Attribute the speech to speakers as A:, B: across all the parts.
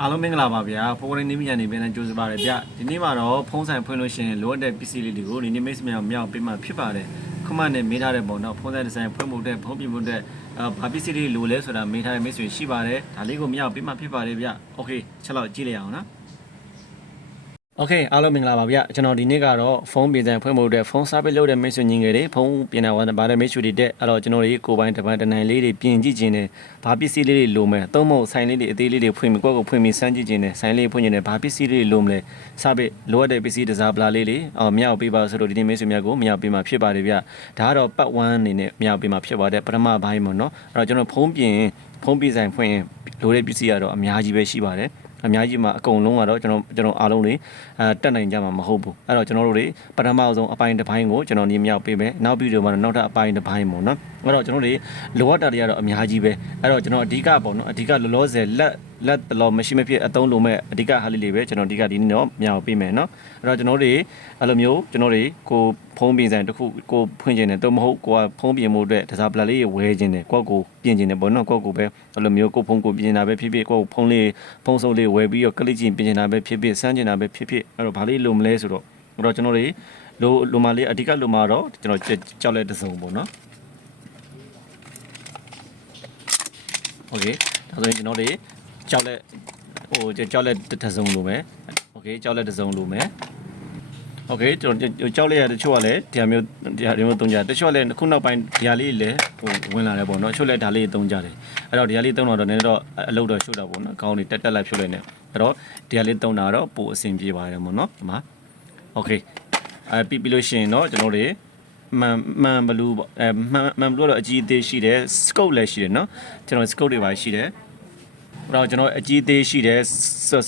A: အားလုံးမင်္ဂလာပါဗျာ Foreign Name ညနေပြန်လဲကြိုးစားပါတယ်ဗျဒီနေ့မှာတော့ဖုံးဆိုင်ဖွင့်လို့ရှိရင်လိုအပ်တဲ့ပစ္စည်းလေးတွေကိုဒီနေ့မိတ်ဆွေများမြောက်ပေးမှဖြစ်ပါတယ်ခမနဲ့မေးထားတဲ့ပုံတော့ဖုံးဆိုင်ဒီဇိုင်းဖွင့်ဖို့အတွက်ဖုံးပြဖို့အတွက်ဘာပစ္စည်းလေးလိုလဲဆိုတာမေးထားတဲ့မိတ်ဆွေရှိပါတယ်ဒါလေးကိုမြောက်ပေးမှဖြစ်ပါတယ်ဗျ Okay ချက်လောက်ကြည့်လိုက်အောင်နော် โอเคအားလုံးမင်္ဂလာပါဗျကျွန်တော်ဒီနေ့ကတော့ဖုန်းပြင်ဆိုင်ဖွင့်ဖို့အတွက်ဖုန်း service လုပ်တဲ့မိတ်ဆွေညီငယ်တွေဖုန်းပြင်တာဝါပါတဲ့မိတ်ဆွေတွေတက်အဲ့တော့ကျွန်တော်တို့ကိုယ်ပိုင်တစ်ပိုင်းတစ်နိုင်လေးတွေပြင်ကြည့်ခြင်းနဲ့ဘာပစ္စည်းလေးတွေလိုမယ်သုံးဖို့ဆိုင်လေးတွေအသေးလေးတွေဖွင့်ပြီးကိုယ့်ကိုဖွင့်ပြီးစမ်းကြည့်ခြင်းနဲ့ဆိုင်လေးဖွင့်ခြင်းနဲ့ဘာပစ္စည်းလေးတွေလိုမလဲ service လိုအပ်တဲ့ပစ္စည်းတစားပလာလေးတွေအော်မြောက်ပေးပါဆိုတော့ဒီနေ့မိတ်ဆွေများကိုမြောက်ပေးမှာဖြစ်ပါတယ်ဗျဒါကတော့ပတ်1အနေနဲ့မြောက်ပေးမှာဖြစ်ပါတယ်ပထမဘိုင်းပေါ့နော်အဲ့တော့ကျွန်တော်ဖုန်းပြင်ဖုန်းပြင်ဆိုင်ဖွင့်ရင်လိုတဲ့ပစ္စည်းကတော့အများကြီးပဲရှိပါတယ် အများကြီးမှာအကုန်လုံးကတော့ကျွန်တော်ကျွန်တော်အားလုံးတွေအဲတက်နိုင်ကြမှာမဟုတ်ဘူးအဲ့တော့ကျွန်တော်တို့တွေပထမဆုံးအပိုင်းတစ်ပိုင်းကိုကျွန်တော်နေမြောက်ပေးမယ်နောက်ပြီးတော့မှနောက်ထပ်အပိုင်းတစ်ပိုင်းပေါ့နော်အဲ့တော့ကျွန်တော်တို့လိုအပ်တာတွေကတော့အများကြီးပဲအဲ့တော့ကျွန်တော်အဓိကပေါ့နော်အဓိကလောလောဆယ်လက်လက်တလောမရှိမဖြစ်အသုံးလိုမဲ့အဓိကဟာလေးလေးပဲကျွန်တော်အဓိကဒီနေ့တော့မြောက်ပေးမယ်နော်အဲ့တော့ကျွန်တော်တို့အဲ့လိုမျိုးကျွန်တော်တွေကိုဖုံးပြင်ဆိုင်တစ်ခုကိုဖွင့်ခြင်းနဲ့တော့မဟုတ်ကိုကဖုံးပြင်မှုအတွက်တစားပလာလေးဝဲခြင်းနဲ့ကိုကိုပြင်ခြင်းနဲ့ပေါ့နော်ကိုကိုပဲအဲ့လိုမျိုးကိုဖုံးကိုပြင်တာပဲဖြစ်ဖြစ်ကိုဖုံးလေးဖုံးစုပ်လေးဝဲပြီးတော့ကလစ်ချင်းပြင်ခြင်းတာပဲဖြစ်ဖြစ်စမ်းခြင်းတာပဲဖြစ်ဖြစ်အဲ့တော့ဘာလေးလိုမလဲဆိုတော့အဲ့တော့ကျွန်တော်တွေလိုလိုမလေးအဓိကလိုမတော့ကျွန်တော်ကြောက်လက်တစ်စုံပေါ့နော် โอเคဒါဆိုရင်ကျွန်တော်တွေကြောက်လက်ဟိုကြောက်လက်တစ်စုံလိုမယ်โอเคကြောက်လက်တစ်စုံလိုမယ် โอเคကျွန်တော်ကြောက်လိုက်ရတဲ့ချို့ကလည်းဒီဟာမျိုးဒီဟာမျိုးသုံးကြတချို့ကလည်းခုနောက်ပိုင်းဒီဟာလေးလည်းဟိုဝင်လာတယ်ပေါ့နော်ချို့လည်းဒါလေးသုံးကြတယ်အဲ့တော့ဒီဟာလေးသုံးတော့နည်းတော့အလုပ်တော့ရှုပ်တာပေါ့နော်ကောင်းနေတက်တက်လိုက်ဖြုတ်လိုက်နေအဲ့တော့ဒီဟာလေးသုံးတာတော့ပိုအဆင်ပြေပါတယ်ပေါ့နော်ဒီမှာโอเคအဲပြီးပြီးလို့ရှိရင်တော့ကျွန်တော်တို့ မှန်မှန်ဘလူးပေါ့အဲမှန်မှန်ဘလူးကတော့အကြီးအသေးရှိတယ် scope လည်းရှိတယ်နော်ကျွန်တော် scope တွေပါရှိတယ်တော့ကျွန်တော်အကြီးသေးရှိတယ်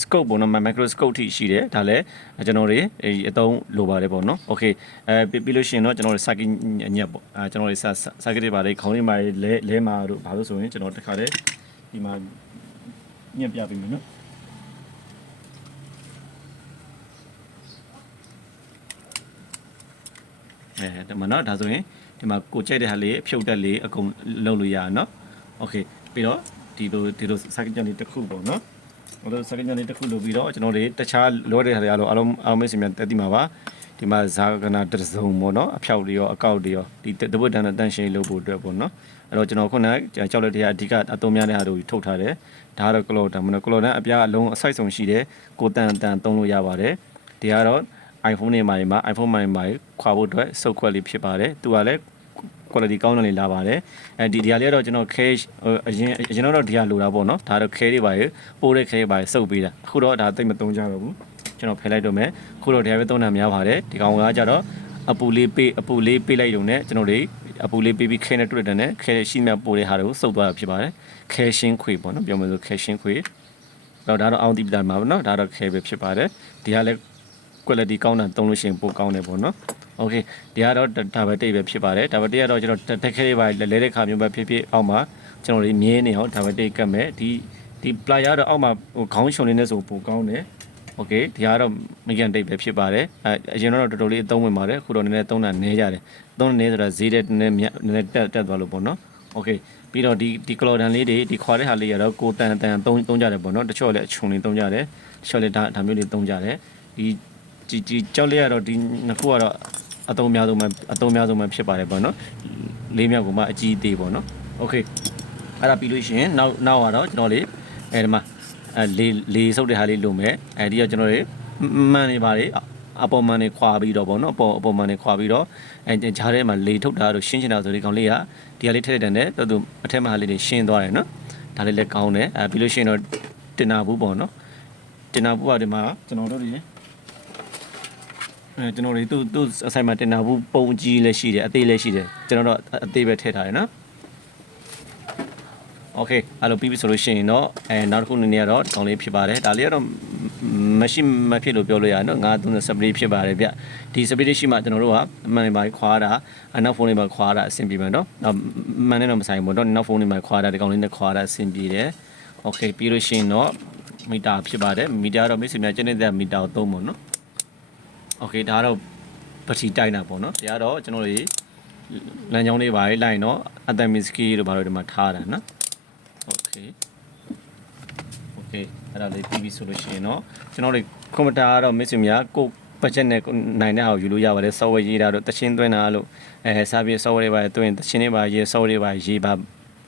A: scope ပေါ့နော် microscope ထိရှိတယ်ဒါလည်းကျွန်တော်တွေအသုံးလိုပါတယ်ပေါ့နော်โอเคအဲပြီးလို့ရှိရင်တော့ကျွန်တော်တို့ circuit ညက်ပေါ့အဲကျွန်တော်တွေ circuit တွေပါလေခေါင်းလေးမှာလဲလဲမှာတို့ဘာလို့ဆိုရင်ကျွန်တော်တခါတည်းဒီမှာညက်ပြပေးမယ်နော် အဲဒီမှာနော်ဒါဆိုရင်ဒီမှာကိုကြိုက်တဲ့ဟာလေးဖြုတ်တက်လေးအကုန်လုပ်လို့ရအောင်နော်โอเคပြီးတော့ဒီလိုဒီလို circuit ကြောင့်တစ်ခုပေါ့နော်ဟိုလို circuit ကြောင့်တစ်ခုလုပ်ပြီးတော့ကျွန်တော်တွေတခြားလောတဲ့ဟာတွေအားလုံးအားလုံးအားမရှိမြန်တက်တိမှာပါဒီမှာဇာကနာတစုံပေါ့နော်အဖြောက်တွေရောအကောက်တွေရောဒီတပုတ်တန်တန်ရှင်းလုပ်ဖို့အတွက်ပေါ့နော်အဲ့တော့ကျွန်တော်ခုနကကြောက်လက်တရားအဓိကအသုံးများတဲ့ဟာတို့ထုတ်ထားတယ်ဒါကတော့ကလော်တန်မနော်ကလော်တန်အပြားအလုံးအစိုက်ဆုံးရှိတယ်ကိုတန်တန်သုံးလို့ရပါတယ်ဒီကတော့ iPhone တွေမှာတွေမှာ iPhone မှာတွေမှာခွာဖို့အတွက်စုပ်ခွက်လေးဖြစ်ပါတယ်သူကလည်း quality ကောင်းတယ်လေလာပါတယ်အဲဒီဒီဟာလေးကတော့ကျွန်တော် cache အရင်အရင်တော့ဒီဟာလိုတာပေါ့နော်ဒါတော့ cache တွေပါရပိုးတဲ့ cache တွေပါရစုပ်ပေးတာအခုတော့ဒါသိမသုံးကြတော့ဘူးကျွန်တော်ဖယ်လိုက်တော့မယ်အခုတော့ဒီဟာပဲသုံးတာများပါတယ်ဒီကောင်ကကြတော့အပူလေးပေးအပူလေးပေးလိုက်ရုံနဲ့ကျွန်တော်တွေအပူလေးပေးပြီးခဲနဲ့တွေ့တဲ့နဲ့ခဲရှိမြပိုးတဲ့ဟာတွေကိုစုပ်သွားတာဖြစ်ပါတယ်ခဲရှင်းခွေပေါ့နော်ပြောမယ်ဆိုခဲရှင်းခွေတော့ဒါတော့အောင်တိပတာမှာပေါ့နော်ဒါတော့ခဲပဲဖြစ်ပါတယ်ဒီဟာလည်း quality ကောင်းတာသုံးလို့ရှိရင်ပိုကောင်းတယ်ပေါ့နော်โอเคဒီကတော့ဒါပဲတိတ်ပဲဖြစ်ပါတယ်ဒါပဲတိတ်ကတော့ကျွန်တော်တက်ခဲလေးပါလဲတဲ့ခါမျိုးပဲဖြစ်ဖြစ်အောက်မှာကျွန်တော်လေးမြင်းနေအောင်ဒါပဲတိတ်ကတ်မယ်ဒီဒီ player တော့အောက်မှာဟိုခေါင်းရှုံလေးနဲ့ဆိုပိုကောင်းတယ်โอเคဒီကတော့မိကန်တိတ်ပဲဖြစ်ပါတယ်အဲအရင်တော့တော်တော်လေးအသုံးဝင်ပါတယ်အခုတော့နည်းနည်းသုံးတာနည်းကြတယ်သုံးနေဆိုတာဈေးတဲ့နည်းနည်းနည်းတက်တက်သွားလို့ပေါ့နော်โอเคပြီးတော့ဒီဒီကလော်ဒန်လေးတွေဒီခွာတဲ့ဟာလေးရတော့ကိုတန်တန်သုံးသုံးကြတယ်ပေါ့နော်တချို့လည်းအချုံလေးသုံးကြတယ်တချို့လည်းဒါဒါမျိုးလေးသုံးကြတယ်ဒီ ဒီဒီကြောက်လေးရတော့ဒီနှစ်ခုကတော့အသုံးများဆုံးမှအသုံးများဆုံးမှဖြစ်ပါတယ်ပေါ့နော်လေးမြောက်ကမှအကြီးသေးပေါ့နော်โอเคအဲ့ဒါပြီးလို့ရှိရင်နောက်နောက်ကတော့ကျွန်တော်လေးအဲဒီမှာအဲလေးလေးစုပ်တဲ့ဟာလေးလိုမယ်အဲဒီတော့ကျွန်တော်လေးမှန်နေပါလေအပေါ်မှန်နေခွာပြီးတော့ဗောနော်အပေါ်အပေါ်မှန်နေခွာပြီးတော့အဲဂျားထဲမှာလေထုတ်တာတို့ရှင်းချင်တာဆိုဒီကောင်လေးကဒီဟာလေးထည့်တဲ့တဲ့တော်သူအထက်မှာဟာလေးတွေရှင်းသွားတယ်နော်ဒါလေးလည်းကောင်းတယ်အဲပြီးလို့ရှိရင်တော့တင်နာဘူးပေါ့နော်တင်နာဘူးကဒီမှာကျွန်တော်တို့တွေ အဲကျွန်တော်တွေသူ့သူ့ assignment တင်တာဘူးပုံကြီးလည်းရှိတယ်အသေးလည်းရှိတယ်ကျွန်တော်တော့အသေးပဲထည့်ထားတယ်နော် Okay အဲ့လိုပြီးပြီဆိုလို့ရှိရင်တော့အဲနောက်တစ်ခုနည်းနည်းကတော့တောင်းလေးဖြစ်ပါတယ်ဒါလေးကတော့မရှိမဖြစ်လို့ပြောလို့ရတယ်နော်ငါသူနဲ့ separate ဖြစ်ပါတယ်ဗျဒီ separate ရှိမှကျွန်တော်တို့ကအမှန်လေးပါခွာတာအနောက်ဖုန်းလေးပါခွာတာအဆင်ပြေမှာနော်အမှန်နဲ့တော့မဆိုင်ဘူးတော့နောက်ဖုန်းလေးပါခွာတာဒီကောင်လေးနဲ့ခွာတာအဆင်ပြေတယ် Okay ပြီးလို့ရှိရင်တော့မီတာဖြစ်ပါတယ်မီတာတော့မိတ်ဆွေများကျင်းနေတဲ့မီတာကိုသုံးပါနော် โอเคဒါကတော့ပတိတိုက်တာပေါ့နော်ဒါကတော့ကျွန်တော်တို့လမ်းကြောင်းလေးပါလိုက်နော်အတမ်မီစကီတို့ဘာလို့ဒီမှာထားတာနော် โอเคโอเค အဲ့ဒါလေးပြီးပြီဆိုလို့ရှိရင်တော့ကျွန်တော်တို့ကွန်ပျူတာကတော့မစ်ဆွေများကို budget နဲ့နိုင်တဲ့ဟာကိုယူလို့ရပါတယ် software ရေးတာတော့တချင်းသွင်းတာလို့အဲ service software တွေပါသွင်းတချင်းတွေပါရေး software တွေပါရေးပါ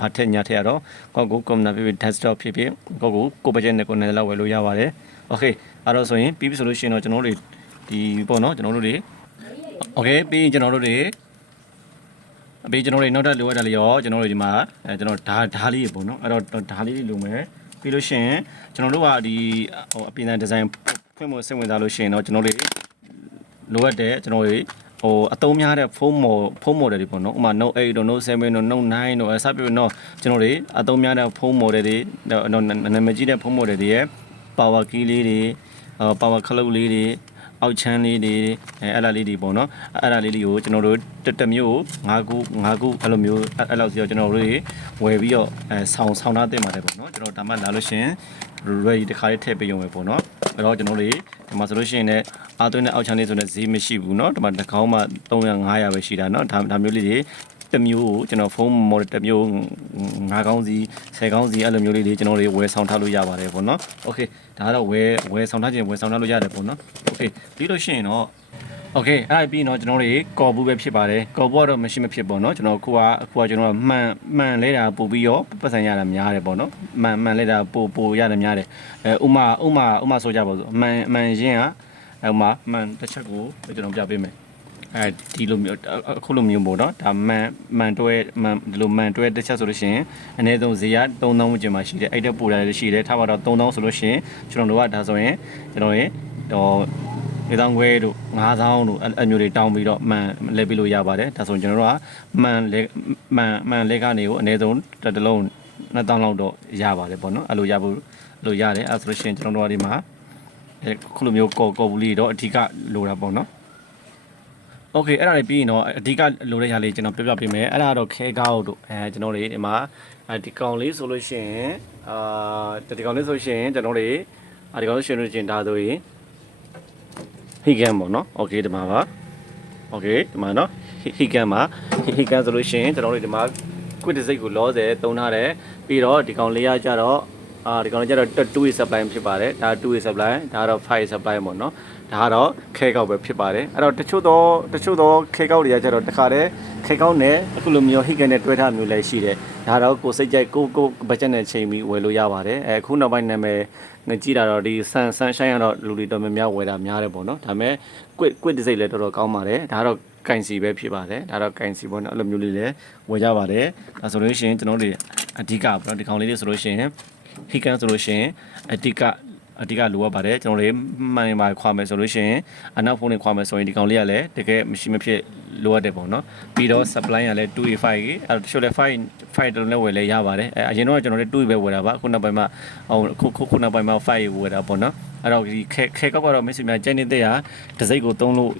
A: ဘာထက်ညာထက်ရတော့ကိုကို computer ဖြစ်ဖြစ် desktop ဖြစ်ဖြစ်ကိုကိုကို budget နဲ့ကိုနိုင်လောက်ဝယ်လို့ရပါတယ် okay အဲ့တော့ဆိုရင်ပြီးပြီဆိုလို့ရှိရင်တော့ကျွန်တော်တို့ ဒီပေါ့နော်ကျွန်တော်တို့တွေ okay ပြီးရင်ကျွန်တော်တို့တွေအပေးကျွန်တော်တို့နောက်ထပ်လိုအပ်တာလေးရောကျွန်တော်တို့ဒီမှာအဲကျွန်တော်ဓာဓာလေးပေါ့နော်အဲ့တော့ဓာလေးလိုမယ်ပြီးလို့ရှိရင်ကျွန်တော်တို့ကဒီဟိုအပြင်ဒီဇိုင်းဖွင့်ဖို့စိတ်ဝင်စားလို့ရှိရင်တော့ကျွန်တော်တို့လိုအပ်တဲ့ကျွန်တော်တို့ဟိုအသုံးများတဲ့ဖုန်းမော်ဖုန်းမော်တယ်တွေပေါ့နော်ဥပမာ Note 8တို့ Note 7တို့ Note 9တို့အဲစပြီးတော့ကျွန်တော်တို့အသုံးများတဲ့ဖုန်းမော်တယ်တွေနာမည်ကြီးတဲ့ဖုန်းမော်တယ်တွေရဲ့ power key လေးတွေ power clock လေးတွေ အောက်ချမ်းလေးတွေအဲအဲ့ဒါလေးတွေပေါ့နော်အဲ့ဒါလေးတွေကိုကျွန်တော်တို့တက်တက်မျိုး5ခု5ခုအဲ့လိုမျိုးအဲ့လောက်စီတော့ကျွန်တော်တို့ဝယ်ပြီးတော့အဲဆောင်းဆောင်းထားတင်ပါတယ်ပေါ့နော်ကျွန်တော်ဒါမှလာလို့ရှင် ready တခါလေးထည့်ပေးရုံပဲပေါ့နော်အဲ့တော့ကျွန်တော်တို့ဒီမှာဆိုလို့ရှိရင်လည်းအာသွင်းတဲ့အောက်ချမ်းလေးဆိုတဲ့ဈေးမရှိဘူးเนาะဒီမှာတစ်ခေါင်းမှ300 500ပဲရှိတာเนาะဒါဒါမျိုးလေးတွေ တစ်မျိုးကိုကျွန်တော်ဖုန်း model တစ်မျိုး9ကောင်းစီ10ကောင်းစီအဲ့လိုမျိုးလေးတွေကျွန်တော်တွေဝယ်ဆောင်ထားလို့ရပါတယ်ပေါ့နော်။ Okay ဒါကတော့ဝယ်ဝယ်ဆောင်ထားခြင်းဝယ်ဆောင်ထားလို့ရတယ်ပေါ့နော်။ Okay ပြီးလို့ရှိရင်တော့ Okay အဲ့ဒါပြီးတော့ကျွန်တော်တွေကော်ဘူးပဲဖြစ်ပါတယ်။ကော်ဘူးကတော့မရှိမဖြစ်ပေါ့နော်။ကျွန်တော်ခုကအခုကကျွန်တော်မှန်မှန်လဲတာပို့ပြီးတော့ပတ်စံရတာများတယ်ပေါ့နော်။မှန်မှန်လဲတာပို့ပို့ရတယ်များတယ်။အဲဥမာဥမာဥမာဆိုကြပါစို့။မှန်မှန်ရင်ကဥမာမှန်တစ်ချက်ကိုကျွန်တော်ပြပေးမယ်။ အဲဒီလိုမျိုးအခုလိုမျိုးပေါ့နော်ဒါမန်မန်တွဲမန်ဒီလိုမန်တွဲတစ်ချက်ဆိုလို့ရှိရင်အနည်းဆုံးဈေးက3000ဝန်းကျင်မှာရှိတယ်အဲ့တက်ပို့တာလည်းရှိတယ်ထားပါတော့3000ဆိုလို့ရှိရင်ကျွန်တော်တို့ကဒါဆိုရင်ကျွန်တော်ရဲ့တော့နေတောင်ခွဲတို့9000တို့အဲ့မျိုးတွေတောင်းပြီးတော့မှန်လဲပေးလို့ရပါတယ်ဒါဆိုရင်ကျွန်တော်တို့ကမှန်လဲမှန်မှန်လဲကနေကိုအနည်းဆုံးတစ်တလုံး2000လောက်တော့ရပါတယ်ပေါ့နော်အဲ့လိုရဖို့လို့ရတယ်အဲ့ဆိုလို့ရှိရင်ကျွန်တော်တို့ကဒီမှာအခုလိုမျိုးကော်ကော်ဘူးလေးတော့အဓိကလိုတာပေါ့နော် โอเคအဲ့ဒါတွေပြီးရင်တော့အဓိကလိုတဲ့ຢာလေးကျွန်တော်ပြောပြပေးမယ်အဲ့ဒါကတော့ခဲကောက်တို့အဲကျွန်တော်တွေဒီမှာဒီကောင်လေးဆိုလို့ရှိရင်အာဒီကောင်လေးဆိုရှင်ကျွန်တော်တွေအာဒီကောင်လေးရှင်လို့ရှင်ဒါဆိုရင်ဟီကန်ပေါ့နော်โอเคဒီမှာပါโอเคဒီမှာနော်ဟီကန်မှာဟီကန်ဆိုလို့ရှိရင်ကျွန်တော်တို့ဒီမှာ quick တစ်စိတ်ကိုလောဆယ်တုံးထားတယ်ပြီးတော့ဒီကောင်လေးရကြတော့ အာဒီကောင်လေးကျတော့2 way supply ဖြစ်ပါတယ်ဒါ2 way supply ဒါကတော့5 supply ပေါ့နော်ဒါကတော့ခဲကောက်ပဲဖြစ်ပါတယ်အဲ့တော့တချို့တော့တချို့တော့ခဲကောက်တွေကကျတော့တခါတည်းခဲကောက်နဲ့အခုလိုမျိုးဟိကန်နဲ့တွဲထားမျိုးလည်းရှိတယ်ဒါတော့ကိုစိတ်ကြိုက်ကိုကိုဘတ်ဂျက်နဲ့ချိန်ပြီးဝယ်လို့ရပါတယ်အဲအခုနောက်ပိုင်းနာမည်ငကြည့်တာတော့ဒီဆန်ဆန်ရှိုင်းကတော့လူတွေတော်များများဝယ်တာများတယ်ပေါ့နော်ဒါပေမဲ့ quick quick တစ်စိတ်လည်းတော်တော်ကောင်းပါတယ်ဒါကတော့ကင်စီပဲဖြစ်ပါတယ်ဒါတော့ကင်စီပေါ့နော်အဲ့လိုမျိုးလေးလည်းဝယ်ကြပါတယ်ဒါဆိုလို့ရှိရင်ကျွန်တော်တို့အဓိကပေါ့နော်ဒီကောင်လေးတွေဆိုလို့ရှိရင် ဟီကန်ဆိုလို့ရှိရင်အဓိကအဓိကလိုအပ်ပါတယ်ကျွန်တော်တို့မှန်နေပါခွာမယ်ဆိုလို့ရှိရင်အနောက်ဖုန်းနဲ့ခွာမယ်ဆိုရင်ဒီကောင်လေးကလည်းတကယ်မရှိမဖြစ်လိုအပ်တယ်ပေါ့နော်ပြီးတော့ supply ကလည်း 2A5 ကြီးအဲ့တော့တချို့လည်း5 5တုံးလည်းဝယ်လဲရပါတယ်အဲအရင်တော့ကျွန်တော်တို့2ပဲဝယ်တာပါအခုနောက်ပိုင်းမှာဟိုခုခုနောက်ပိုင်းမှာ5ဝယ်တာပေါ့နော်အဲ့တော့ဒီခဲခဲကောက်ကတော့မစ်စီများကျန်နေတဲ့ဟာတစ်စိတ်ကိုသုံးလို့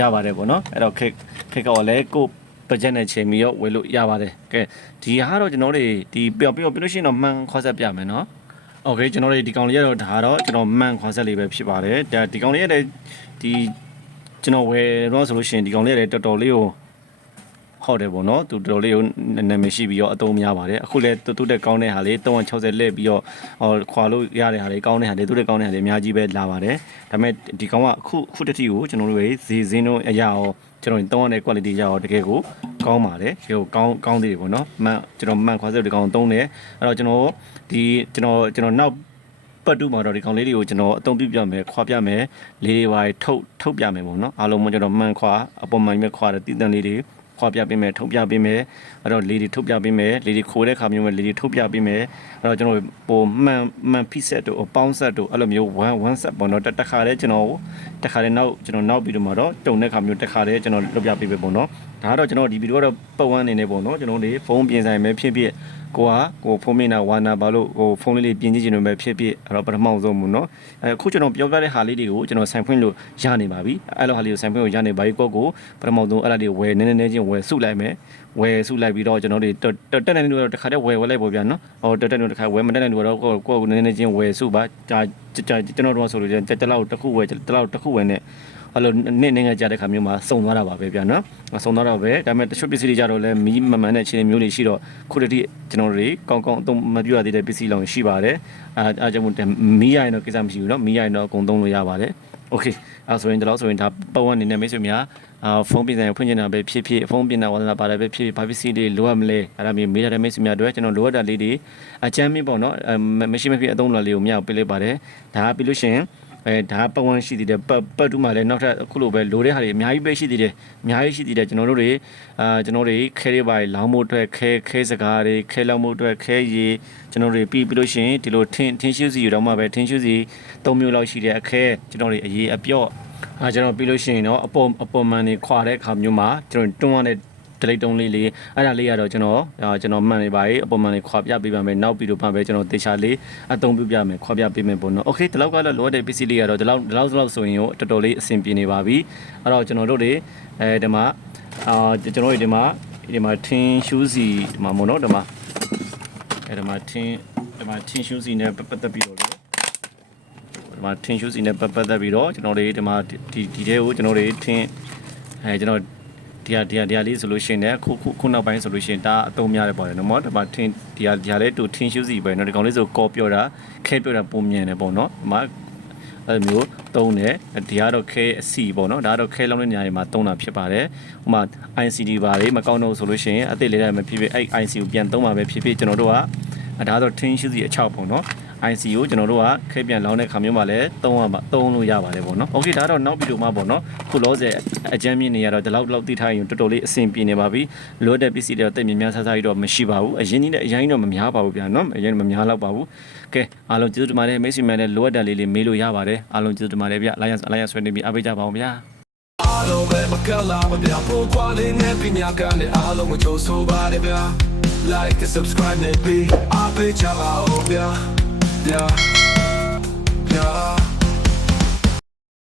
A: ရပါတယ်ပေါ့နော်အဲ့တော့ခဲခဲကောက်လည်းကို ဘတ်ဂျက်နဲ့ချိန်ပြီးတော့ဝယ်လို့ရပါတယ်ကဲဒီဟာတော့ကျွန်တော်တို့ဒီပြောပြပြလို့ရှိရင်တော့မှန်ခေါ်ဆက်ပြမယ်နော် โอเคကျွန်တော်တို့ဒီကောင်လေးကတော့ဒါတော့ကျွန်တော်မှန်ခွန်ဆက်လေးပဲဖြစ်ပါတယ်ဒါဒီကောင်လေးရတဲ့ဒီကျွန်တော်ဝယ်တော့ဆိုလို့ရှိရင်ဒီကောင်လေးရတဲ့တော်တော်လေးကိုဟော့တယ်ပေါ့နော်သူတော်တော်လေးကိုနာမည်ရှိပြီးတော့အသုံးများပါတယ်အခုလည်းတူတူတက်ကောင်းတဲ့ဟာလေး360လက်ပြီးတော့ဟောခွာလို့ရတဲ့ဟာလေးကောင်းတဲ့ဟာလေးတူတက်ကောင်းတဲ့ဟာလေးအများကြီးပဲလာပါတယ်ဒါပေမဲ့ဒီကောင်ကအခုအခုတတိကိုကျွန်တော်တို့ရေဈေးစင်းတော့အရာရော ကျွန်တော်တုံးရတဲ့ quality ရအောင်တကယ်ကိုကောင်းပါတယ်ဒီကိုကောင်းကောင်းသေးတယ်ပေါ့နော်မှန်ကျွန်တော်မှန်ခွာဆက်ဒီကောင်သုံးတယ်အဲ့တော့ကျွန်တော်ဒီကျွန်တော်ကျွန်တော်နောက်ပတ်တူမှာတော့ဒီကောင်လေးတွေကိုကျွန်တော်အသုံးပြုပြမယ်ခွာပြမယ်လေးတွေပါထုတ်ထုတ်ပြမယ်ပေါ့နော်အားလုံးမကျွန်တော်မှန်ခွာအပေါ်မှန်မြခွာတဲ့တည်တံလေးတွေ ခွာပြပေးမယ်ထုတ်ပြပေးမယ်အဲ့တော့လေးတွေထုတ်ပြပေးမယ်လေးတွေခိုးတဲ့ခါမျိုးမှာလေးတွေထုတ်ပြပေးမယ်အဲ့တော့ကျွန်တော်ပိုမှန်မှန်ဖိဆက်တို့အပေါင်းဆက်တို့အဲ့လိုမျိုး1 1 set ပေါ့နော်တစ်ခါတည်းကျွန်တော်တစ်ခါတည်းနောက်ကျွန်တော်နောက်ပြီးတော့မှာတော့တုံတဲ့ခါမျိုးတစ်ခါတည်းကျွန်တော်လုပ်ပြပေးပဲပေါ့နော် ဒါကတော့ကျွန်တော်ဒီဗီဒီယိုကတော့ပတ်ဝန်းနေနေပေါ့နော်ကျွန်တော်တို့ဖုန်းပြင်ဆိုင်ပဲဖြစ်ဖြစ်ကိုကကိုဖုန်းမင်းနာဝါနာဘာလို့ဟိုဖုန်းလေးလေးပြင်ကြည့်ချင်လို့ပဲဖြစ်ဖြစ်အဲ့တော့ပထမဆုံးမို့နော်အဲအခုကျွန်တော်ပြောပြတဲ့ဟာလေးတွေကိုကျွန်တော်ဆိုင်ဖွင့်လို့ရနေပါပြီအဲ့လိုဟာလေးကိုဆိုင်ဖွင့်လို့ရနေပါပြီကိုကိုပထမဆုံးအဲ့ဒါလေးဝယ်နည်းနည်းနည်းချင်းဝယ်စုလိုက်မယ်ဝယ်စုလိုက်ပြီးတော့ကျွန်တော်တို့တက်တဲ့နေလို့တခါတည်းဝယ်ဝယ်လိုက်ပေါ့ဗျာနော်ဟိုတက်တဲ့နေတခါဝယ်မတက်တဲ့နေတော့ကိုကိုနည်းနည်းချင်းဝယ်စုပါကြာကြာကျွန်တော်တို့ဆိုလို့တလောက်တစ်ခုဝယ်တလောက်တစ်ခုဝယ်နဲ့ဟ အဲ့လိုနေ့နေ့ငယ်ကြတဲ့ခါမျိုးမှာစုံသွားတာပါပဲဗျာနော်စုံသွားတော့ပဲဒါပေမဲ့တချို့ပစ္စည်းတွေကြတော့လည်းမီးမမှန်တဲ့အခြေအနေမျိုးတွေရှိတော့ခုတတိကျွန်တော်တို့တွေကောင်းကောင်းအသုံးမပြုရသေးတဲ့ပစ္စည်းလောင်ရှိပါတယ်အဲအားကြောင့်မို့မီးရရင်တော့ကိစ္စမရှိဘူးเนาะမီးရရင်တော့အကုန်သုံးလို့ရပါတယ်โอเคအဲဆိုရင်ဒီလောက်ဆိုရင်ဒါပတ်ဝန်းနေတဲ့မိတ်ဆွေများအာဖုန်းပြင်ဆိုင်ဖွင့်နေတာပဲဖြစ်ဖြစ်ဖုန်းပြင်တာဝါသနာပါတယ်ပဲဖြစ်ဖြစ်ဘာပစ္စည်းတွေလိုအပ်မလဲအဲ့ဒါမျိုးမေးတဲ့မိတ်ဆွေများတို့ကျွန်တော်လိုအပ်တာလေးတွေအချမ်းမင်းပေါ့နော်မရှိမဖြစ်အသုံးတော်လေးကိုမြောက်ပေးလိုက်ပါတယ်ဒါပြီးလို့ရှိရင် အဲဒါပတ်ဝန်းရှိသေးတယ်ပတ်ပတ်တူးမှလည်းနောက်ထပ်အခုလိုပဲလိုတဲ့ဟာတွေအများကြီးပဲရှိသေးတယ်အများကြီးရှိသေးတယ်ကျွန်တော်တို့တွေအာကျွန်တော်တွေခဲတွေပါလောင်းမှုအတွက်ခဲခဲစကားတွေခဲလောင်းမှုအတွက်ခဲရည်ကျွန်တော်တွေပြီးပြီးလို့ရှိရင်ဒီလိုထင်းထင်းရှုစီယူတော့မှပဲထင်းရှုစီ၃မျိုးလောက်ရှိတဲ့အခဲကျွန်တော်တွေအရေးအပြော့အာကျွန်တော်ပြီးလို့ရှိရင်တော့အပေါ်အပေါ်မှန်နေခွာတဲ့အခါမျိုးမှာကျွန်တော်တွန်းရတဲ့ delete တုံးလေးလေးအဲ့ဒါလေးကတော့ကျွန်တော်ကျွန်တော်မှန်နေပါ යි အပေါ်မှန်လေးခွာပြပေးပါမယ်နောက်ပြီးတော့ပဲကျွန်တော်တေချာလေးအသုံးပြုပြမယ်ခွာပြပေးမယ်ပေါ့နော် okay ဒီလောက်ကတော့ lower တဲ့ PC လေးကတော့ဒီလောက်ဒီလောက်လောက်ဆိုရင်ရောတော်တော်လေးအဆင်ပြေနေပါပြီအဲ့တော့ကျွန်တော်တို့တွေအဲဒီမှာအာကျွန်တော်တို့ဒီမှာဒီမှာ tin shoes စီဒီမှာပေါ့နော်ဒီမှာအဲဒီမှာ tin ဒီမှာ tin shoes စီနဲ့ပတ်သက်ပြီးတော့ဒီမှာ tin shoes စီနဲ့ပတ်သက်ပြီးတော့ကျွန်တော်တို့ဒီမှာဒီဒီထဲကိုကျွန်တော်တို့ tin အဲကျွန်တော် ဒီဟာဒီဟာဒီဟာလေးဆိုလို့ရှိရင်လည်းခုခုခုနောက်ပိုင်းဆိုလို့ရှိရင်ဒါအသုံးများတယ်ပေါ့နော်နော်ဒီမှာထင်းဒီဟာဒီဟာလေးတူထင်းရှုစီပဲနော်ဒီကောင်လေးဆိုကောပြောတာခဲပြောတာပုံမြင်တယ်ပေါ့နော်ဒီမှာအဲ့လိုမျိုးသုံးတယ်ဒီကတော့ခဲအစီပေါ့နော်ဒါကတော့ခဲလုံးတဲ့နေရာတွေမှာသုံးတာဖြစ်ပါတယ်ဟိုမှာ ICD ပါလေမကောင်းတော့ဆိုလို့ရှိရင်အသစ်လေးတိုင်းမဖြစ်ဖြစ်အဲ့ IC ကိုပြန်သုံးပါပဲဖြစ်ဖြစ်ကျွန်တော်တို့ကအဲဒါဆိုထင်းရှုစီအချောက်ပေါ့နော် IC ကိုကျွန်တော်တို့ကခဲပြန်လောင်းတဲ့ခါမျိုးမှာလည်းသုံးရမှာသုံးလို့ရပါတယ်ပေါ့နော်။ Okay ဒါတော့နောက်ဗီဒီယိုမှာပေါ့နော်။ခုလောဆယ်အကြမ်းမြင့်နေရတော့ဒီလောက်ဒီလောက်သိထားရင်တော်တော်လေးအဆင်ပြေနေပါပြီ။လိုတဲ့ပစ္စည်းတွေတော့တိတ်မြများဆဆကြီးတော့မရှိပါဘူး။အရင်ကြီးနဲ့အရင်ကြီးတော့မများပါဘူးဗျာနော်။အရင်မများတော့ပါဘူး။ကဲအားလုံးကျေးဇူးတင်ပါတယ်မိတ်ဆွေများလည်းလိုအပ်တဲ့လေးလေးမေးလို့ရပါတယ်။အားလုံးကျေးဇူးတင်ပါတယ်ဗျ။လိုက်ရလိုက်ရဆွေးနေပြီးအားပေးကြပါအောင်ဗျာ။
B: အားလုံးပဲမကလာမပြဖို့ကွာလေးနဲ့ပညာကလည်းအားလုံးကိုကြိုးဆိုပါတယ်ဗျာ like and subscribe နဲ့ပြီးအားပေးကြ для, для.